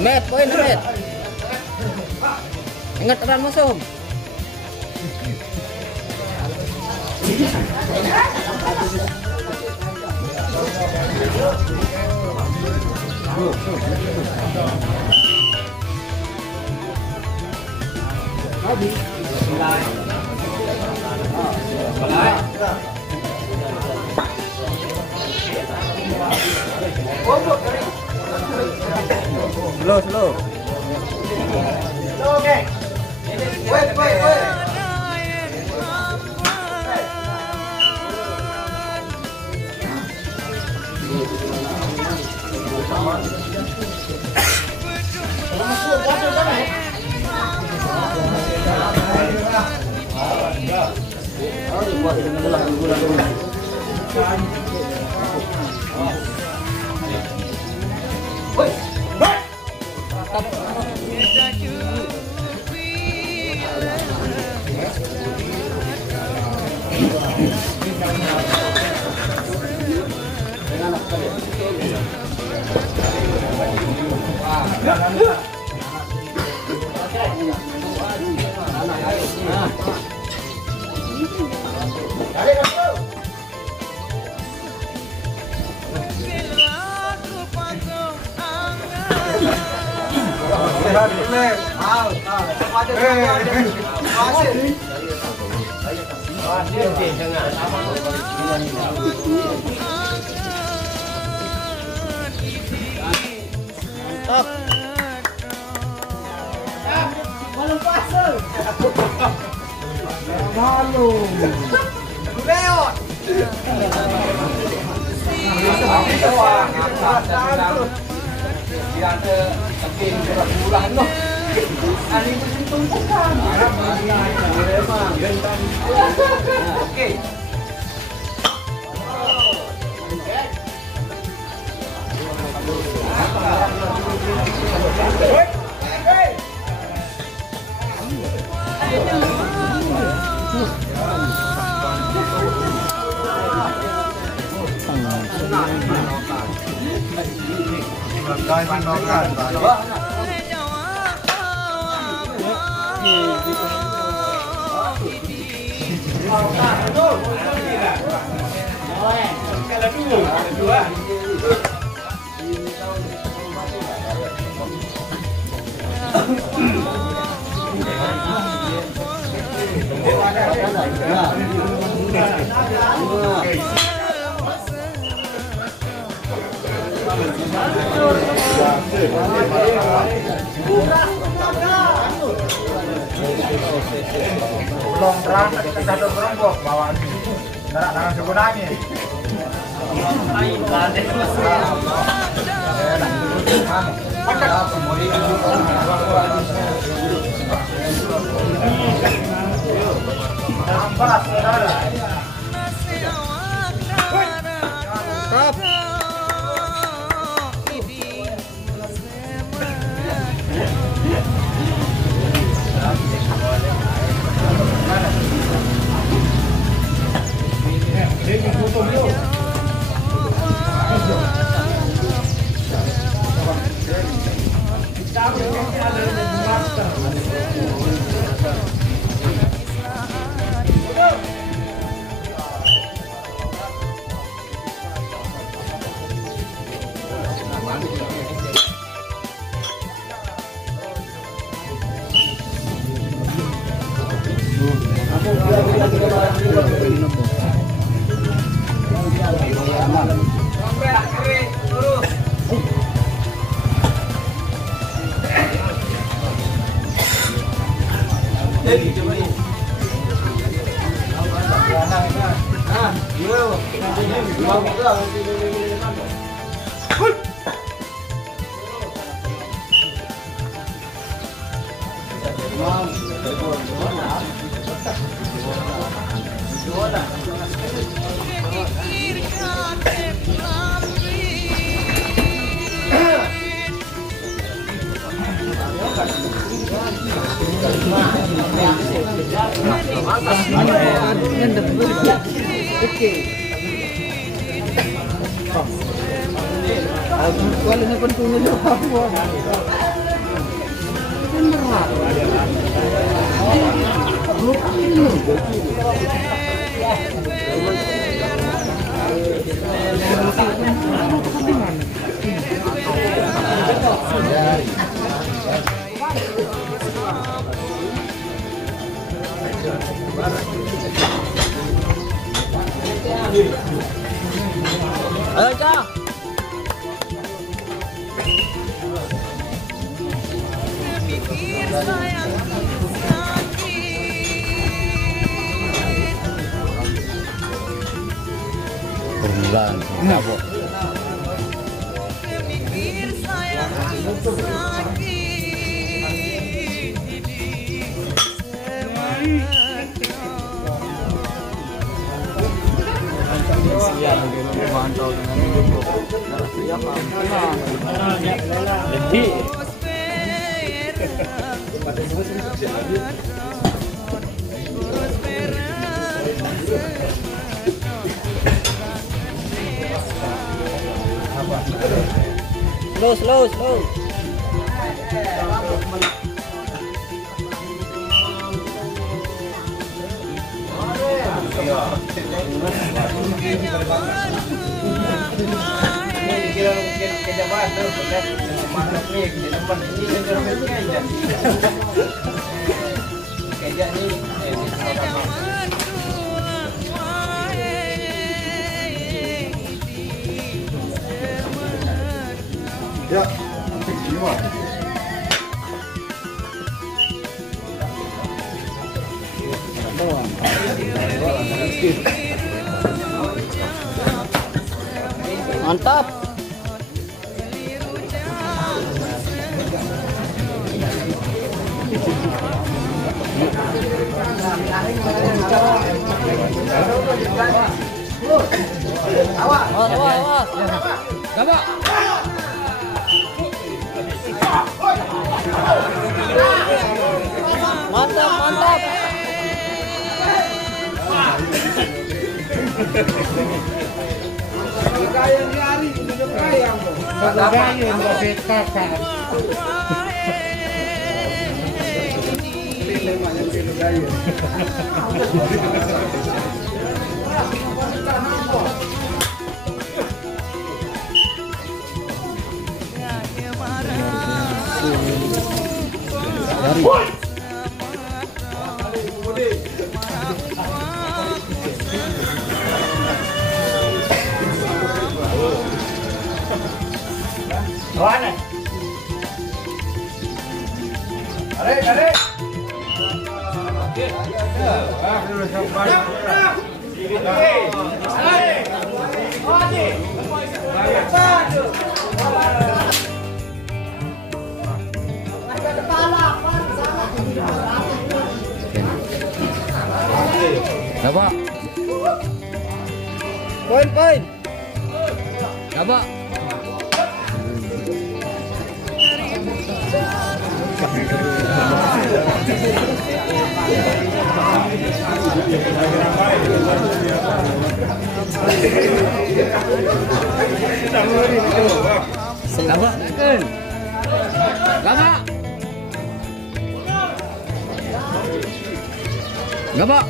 Met, poin Met. Ingat teran musuh. Slow, slow. Okay. Wait. Belum terang, kita ada berombok bawa dengan segunanya. Stop. Oke. Wala na pun tungo yung ako. Ayo, Cak. Permulaan, tabok. Slow. Ya, gimana? Mantap. Awas. Gabak. Mantap. Kayang nyari, udah kayang. Kagayun, mabeta ka. Mana? Are. Gabak. Poin. Gabak. Gabak. Gabak.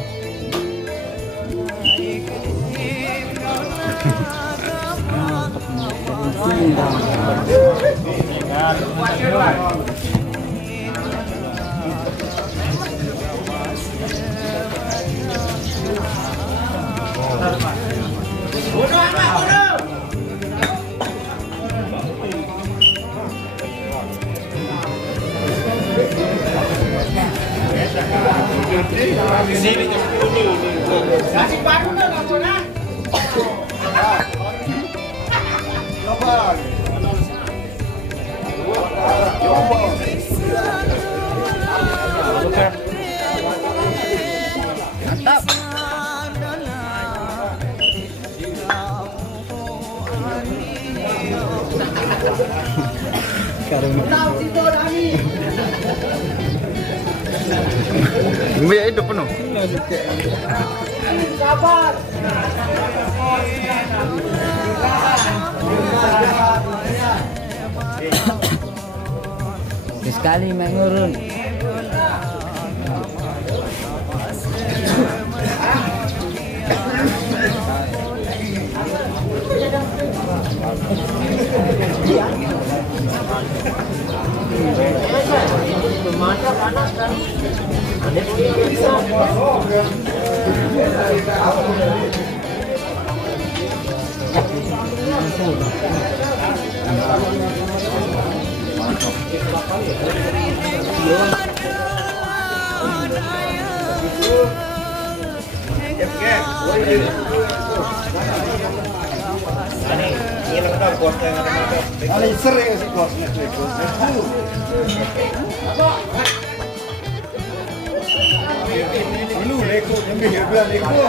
Kasih baru dah kamu nak. Coba. Mantap. Gumi hidup penuh. Sabar. sekali main ngurun. Sering sih kosnya. Lu leko, nyambi hebat leko.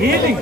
Ini.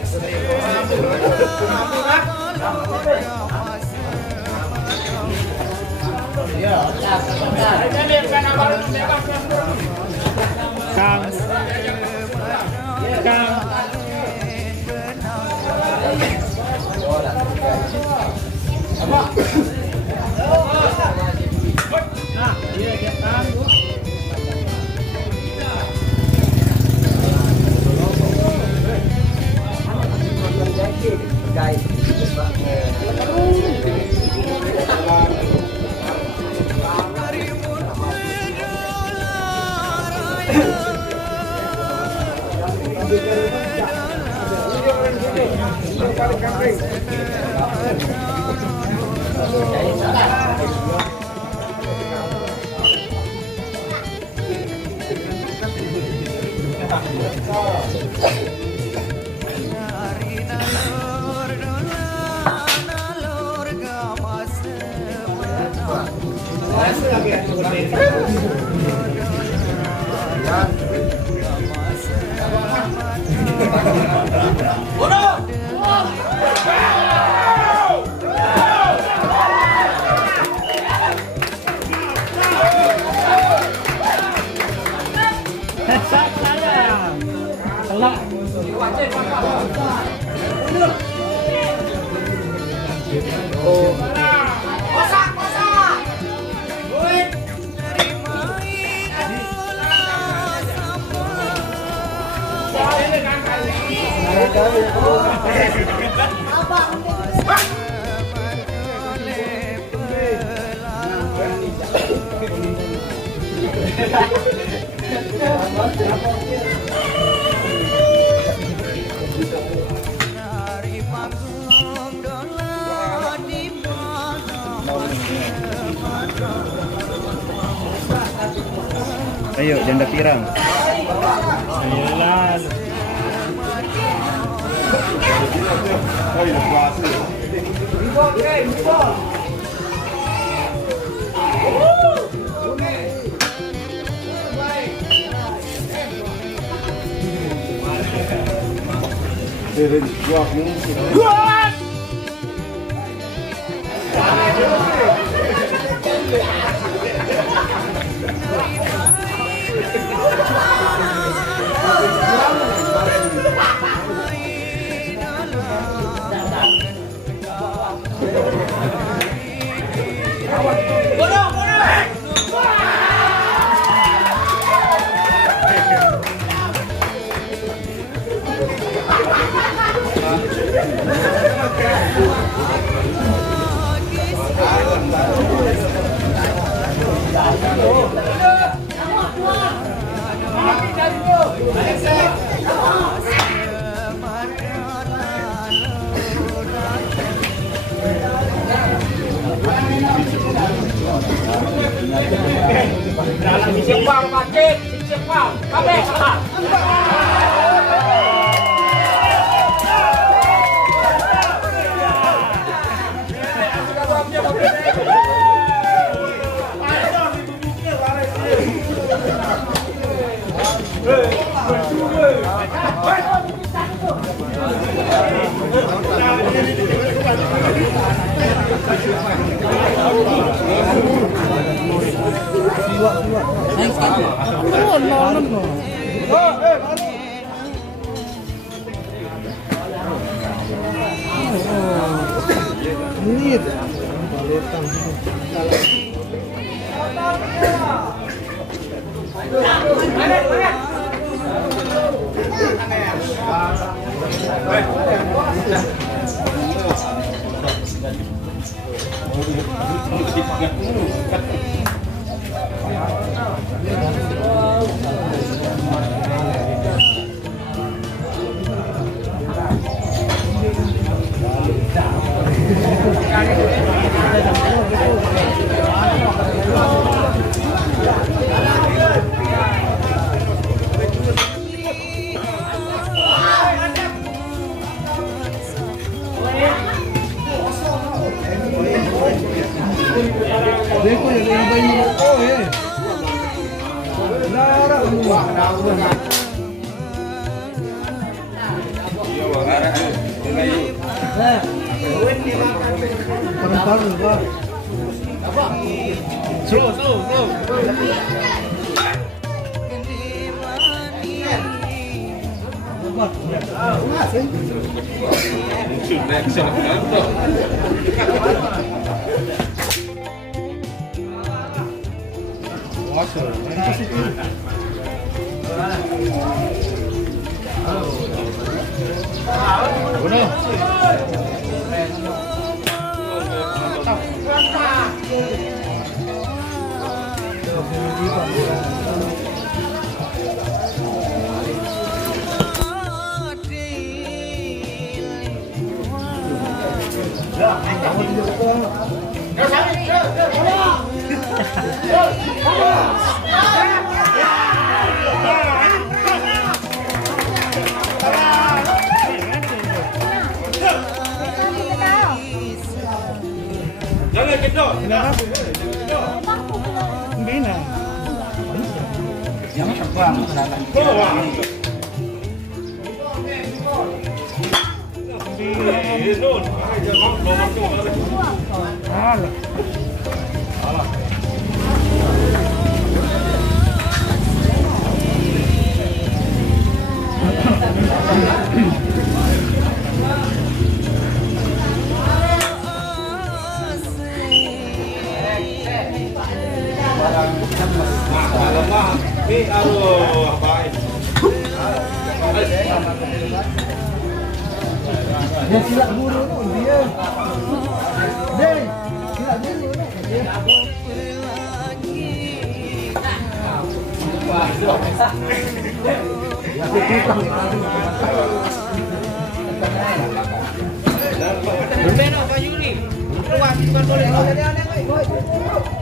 Ayo, janda pirang. Ayolah. देखो ये भाई ओ है lara Jangan kendor. Hindi na. yang terbang dia silap guru tu dia deh silap guru dia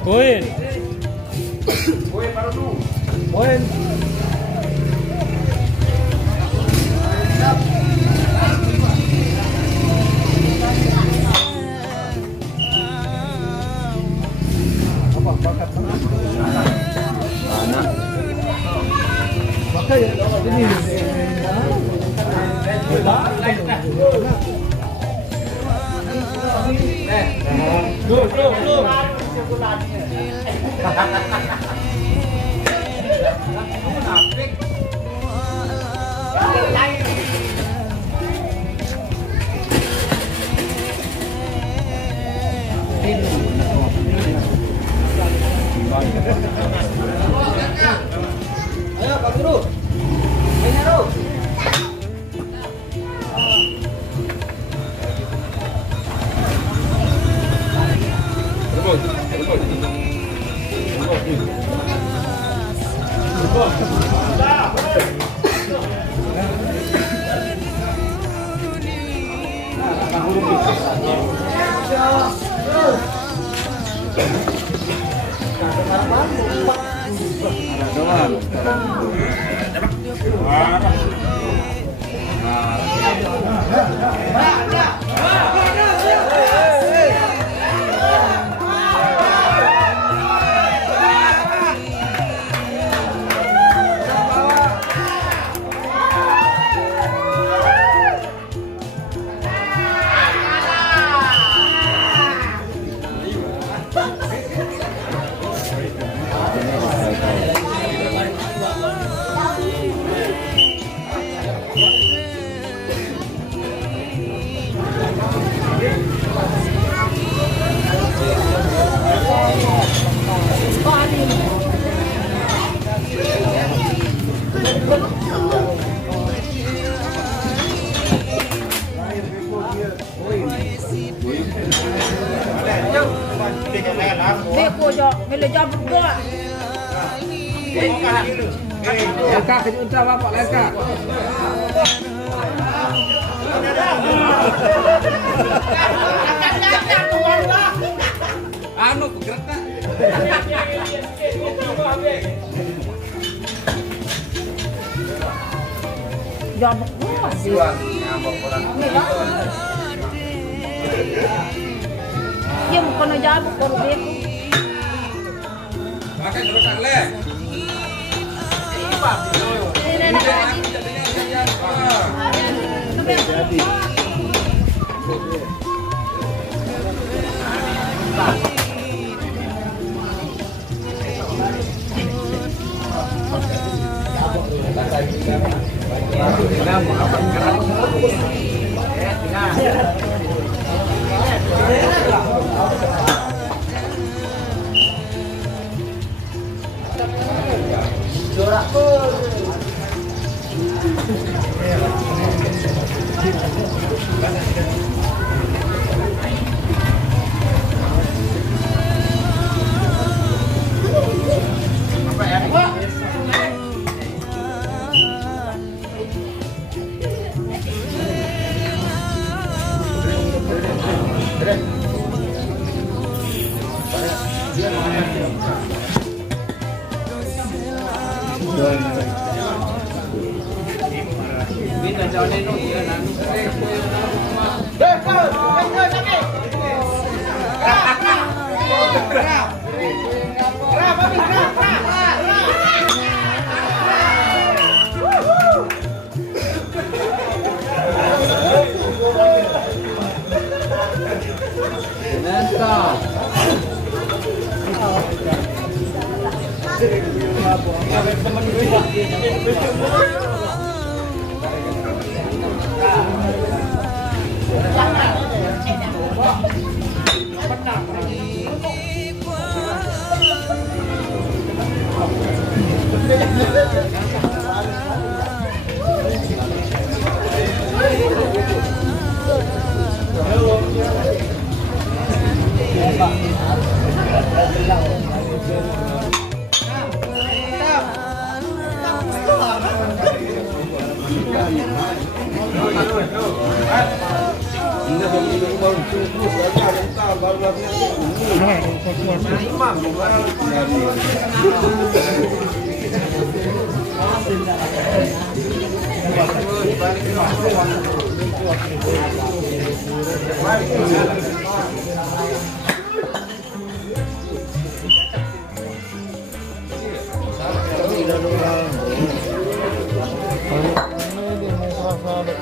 Poin. poin apa bakat Mana? bakat ini ayo Pak Guru ini Ru jo, bila jo berdua. Leka kejut entah bapak leka. Anu bergerak tak? Jo berdua. Dia bukan jabuk baru dia. Pakai terusan le. Jadi.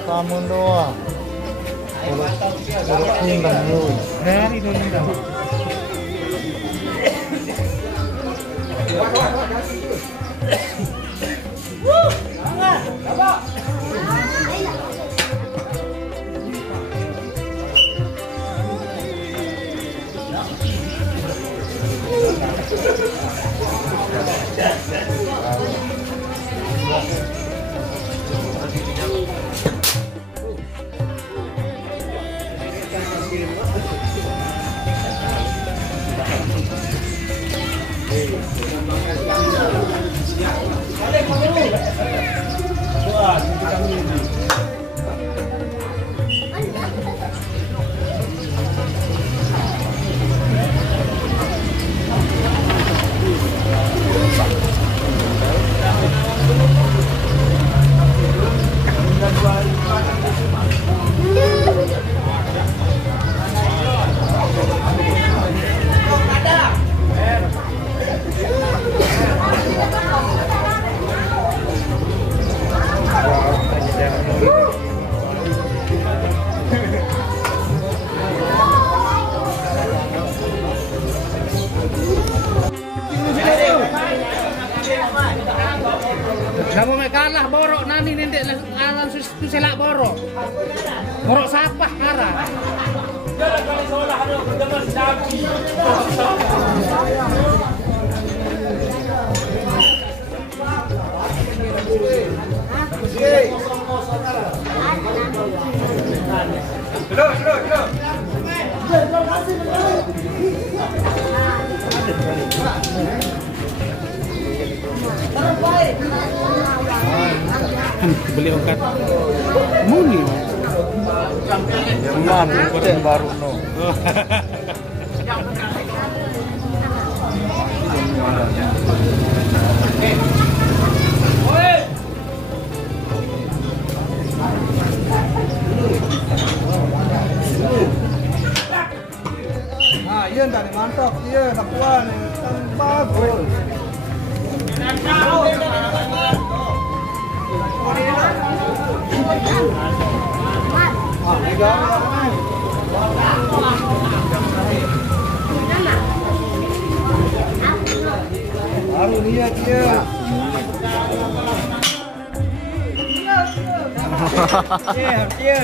Kamu doa. Tinggal dulu. Dari dulu. Namun kalah borok nani nendek alam susu selak borok. Borok sapah kara. Dulu. Beli okat muni. Yang baru no. Nah, iya tadi mantap, iya dakwaan yang bagus. Ah, baru niat dia. Dia.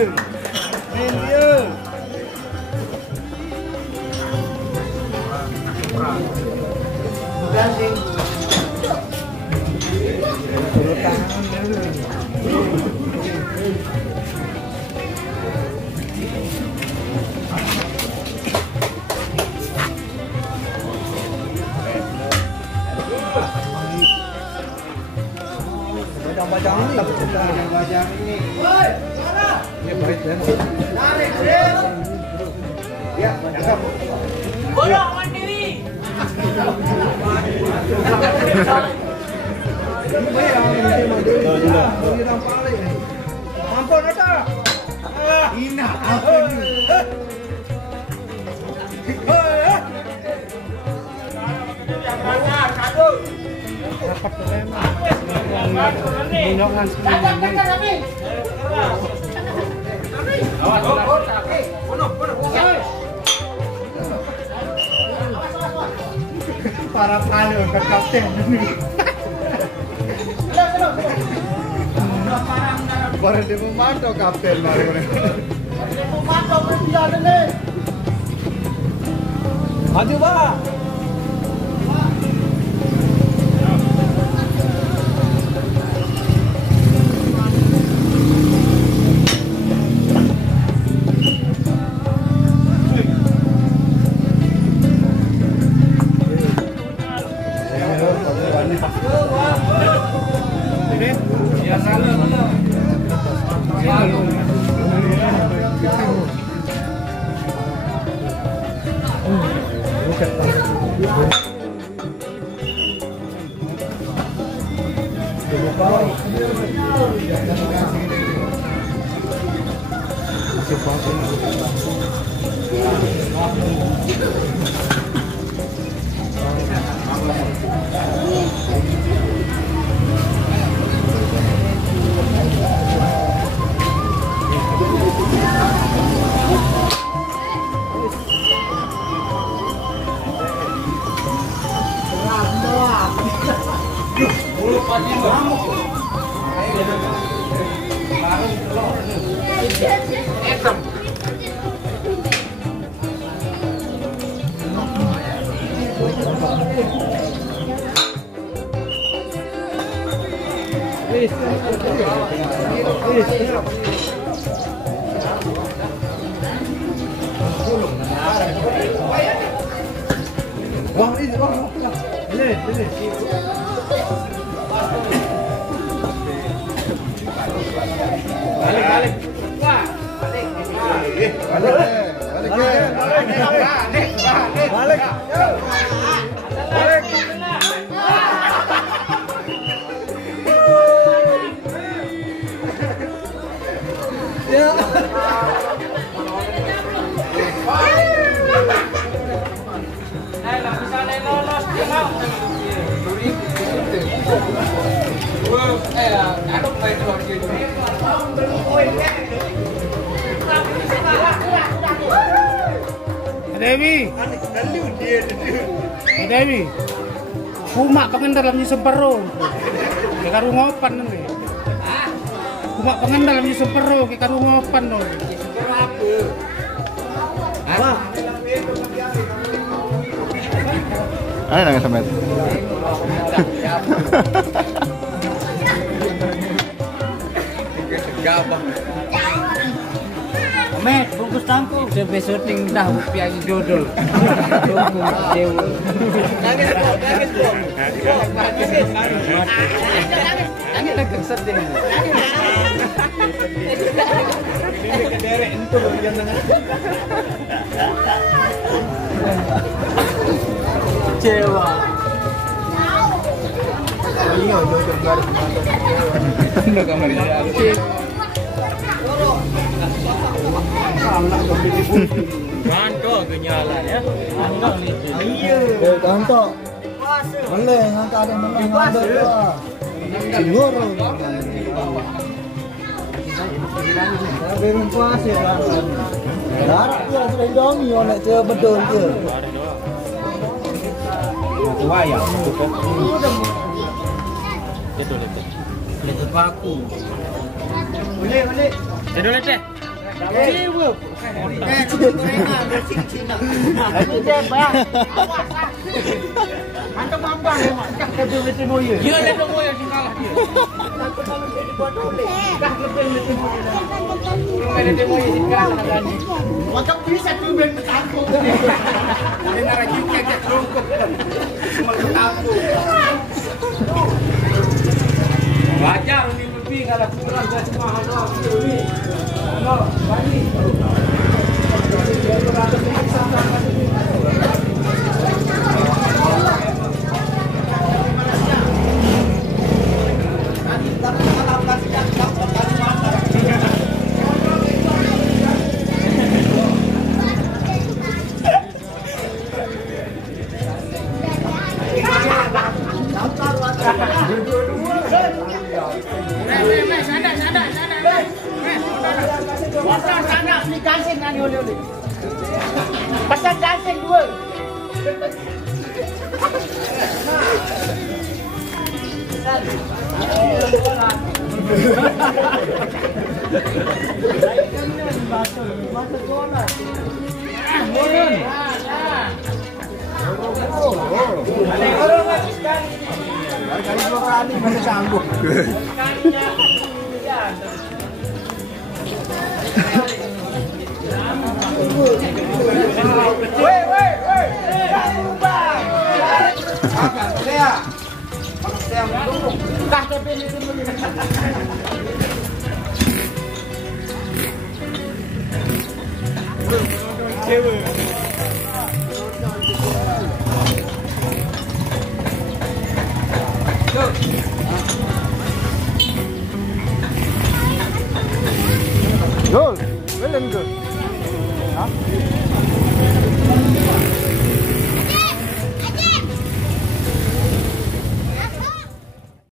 Bajang ini. Woi, mana? Dia baik ya. Tarik, ya, bajang. Bodoh mandiri. Ampun ada. Ina, ampun. Para palo ke kapten. Baru dia memantau kapten baru. Dia memantau berjalan ni. Maju bah. Dewi, kumak pengendal dalamnya sepero. Kita rungopan nih. Kumak pengendal dalamnya sepero. Kita rungopan dong. Apa? Ada nggak Samet? Gabah. Met, bungkus tangku. Sampai syuting dah piang jodoh. Tunggu dewa. Nangis bro. Nangis dekat sedih. Ini kederek itu yang tengah. Cewa. Iya, jodoh garis mata. Ada kamarnya. Mantap kenyalan ya. Mantap ni. Iya. Kantor. Meleng, angkat ada meleng ada lah. Singur. Belum puas ya kan. Darat dia sudah dongi oleh dia betul dia. Tua ya. Itu paku. Boleh. Jodoh leteh. Cewa. Ini siapa? Mantap ya mak. Kah lebih lebih moyo. Ya lebih moyo sing kalah dia. Kah lebih moyo sing kalah tadi. Mantap bisa tu ben petangkung. Ini narasi kecek rungkuk. Semua tahu. Wajar ini lebih kalau kurang dah cuma ada ini. No, bagi. Sana ni kancing kan oleh-oleh. Pasal kancing dua. Kali dua kali masih sanggup. Gol, belum gol.